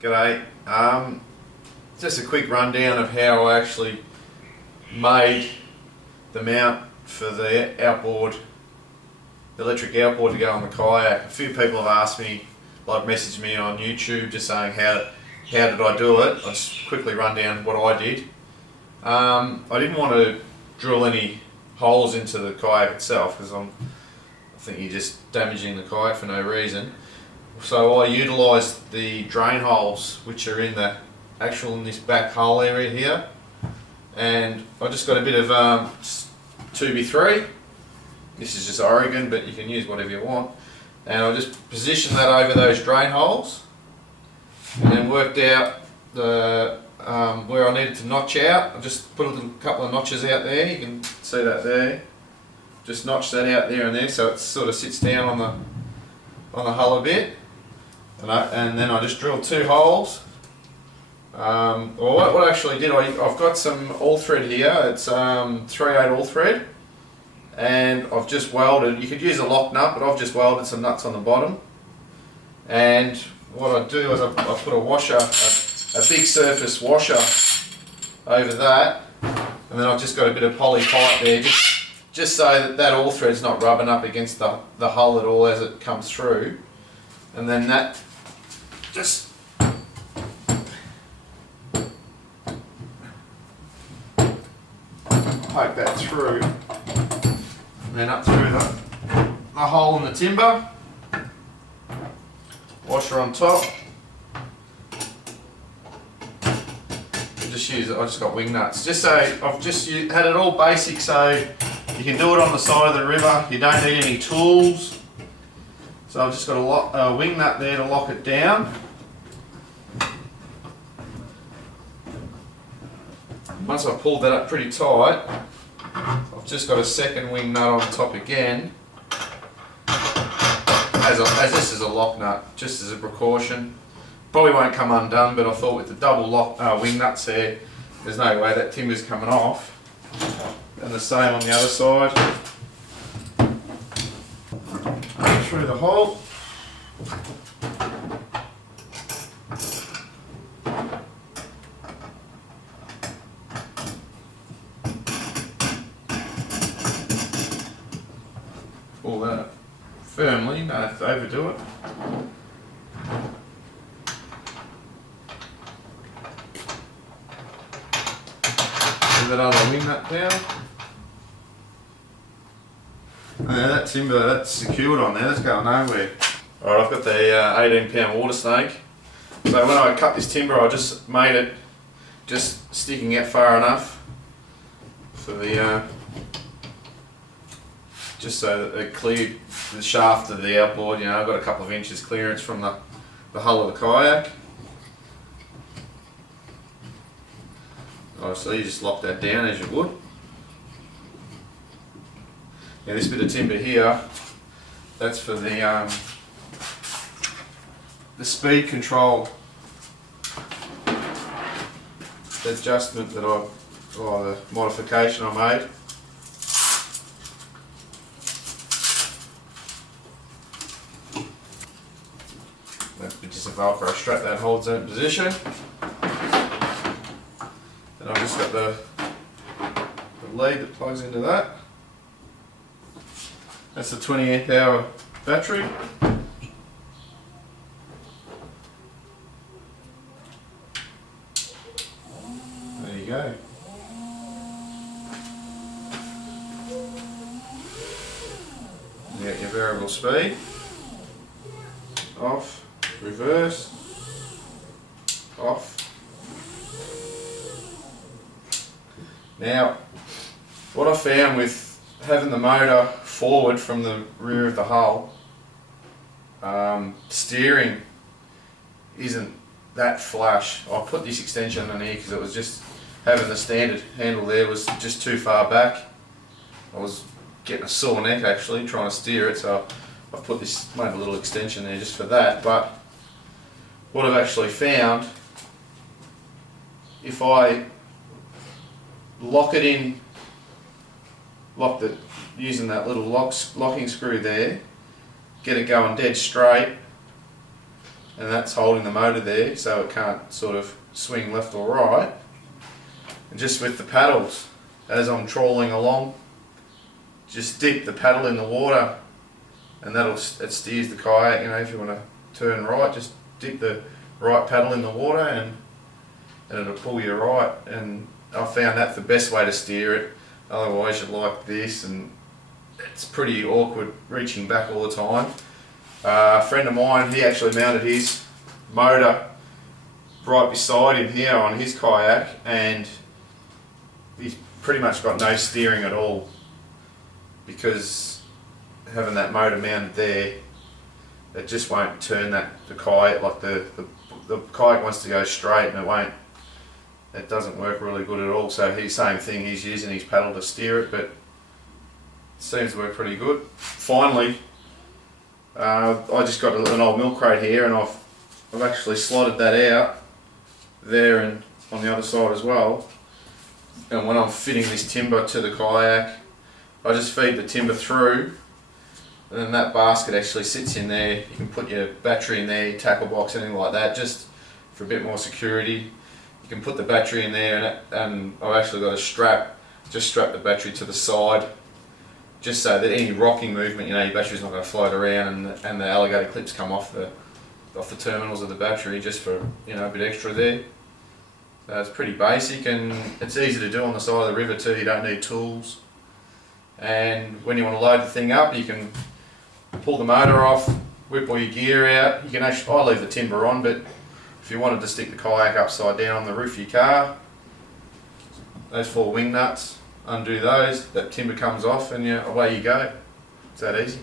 G'day. Just a quick rundown of how I actually made the mount for the outboard, the electric outboard to go on the kayak. A few people have asked me, like messaged me on YouTube just saying how did I do it. I'll just quickly run down what I did. I didn't want to drill any holes into the kayak itself because I think you're just damaging the kayak for no reason. So I utilised the drain holes which are in this back hull area here, and I just got a bit of 2x3. This is just Oregon, but you can use whatever you want, and I just positioned that over those drain holes and then worked out the where I needed to notch out. I just put a couple of notches out there, you can see that there. Just notch that out there and there so it sort of sits down on the hull a bit. And then I just drilled 2 holes. Well, what I actually did, I've got some all thread here. It's 3/8 all thread, and I've just welded. You could use a lock nut, but I've just welded some nuts on the bottom. And what I do is I put a washer, a big surface washer over that, and then I've just got a bit of poly pipe there, just so that all thread's not rubbing up against the hull at all as it comes through. And then that just poke that through, and then up through the hole in the timber, washer on top. I just got wing nuts, just so I've just had it all basic, so you can do it on the side of the river. You don't need any tools. So I've just got a wing nut there to lock it down. Once I've pulled that up pretty tight, I've just got a second wing nut on top again, as this is a lock nut, just as a precaution. Probably won't come undone, but I thought with the double wing nuts there's no way that timber's coming off. And the same on the other side. Through the hole. Pull that firmly, don't have to overdo it. Put that other wing nut down. That timber, that's secured on there, that's going nowhere. Alright, I've got the 18-pound water snake. So when I cut this timber, I just made it just sticking out far enough for the just so that it cleared the shaft of the outboard. You know, I've got a couple of inches clearance from the hull of the kayak. Obviously, you just lock that down as you would. Now this bit of timber here, that's for the speed control, the adjustment that the modification I made. That's just a Velcro strap that holds that in position. And I've just got the lead that plugs into that. That's a 20 amp hour battery. There you go. You get your variable speed. Off, reverse, off. Now, what I found with having the motor forward from the rear of the hull, steering isn't that flush. I put this extension in here because it was just having the standard handle there was just too far back. I was getting a sore neck actually trying to steer it, so I've made a little extension there just for that. But what I've actually found, if I lock it in, using that little locking screw there, get it going dead straight, and that's holding the motor there so it can't sort of swing left or right. And just with the paddles, as I'm trawling along, just dip the paddle in the water, and it steers the kayak. You know, if you want to turn right, just dip the right paddle in the water and it'll pull you right. And I found that's the best way to steer it. Otherwise you're like this, and it's pretty awkward reaching back all the time. A friend of mine, he actually mounted his motor right beside him here on his kayak, and he's pretty much got no steering at all, because having that motor mounted there, it just won't turn the kayak. Like the kayak wants to go straight, and it doesn't work really good at all. So he's same thing, he's using his paddle to steer it, but it seems to work pretty good. Finally, I just got an old milk crate here, and I've actually slotted that out there and on the other side as well. And when I'm fitting this timber to the kayak, I just feed the timber through, and then that basket actually sits in there. You can put your battery in there, your tackle box, anything like that, just for a bit more security. You can put the battery in there, and I've actually got a strap, just strap the battery to the side, just so that any rocking movement, you know, your battery's not going to float around, and the alligator clips come off the terminals of the battery, just for, you know, a bit extra there. So it's pretty basic, and it's easy to do on the side of the river too. You don't need tools. And when you want to load the thing up, you can pull the motor off, whip all your gear out. You can actually, I leave the timber on, but if you wanted to stick the kayak upside down on the roof of your car, those 4 wing nuts, undo those, that timber comes off, and away you go. It's that easy.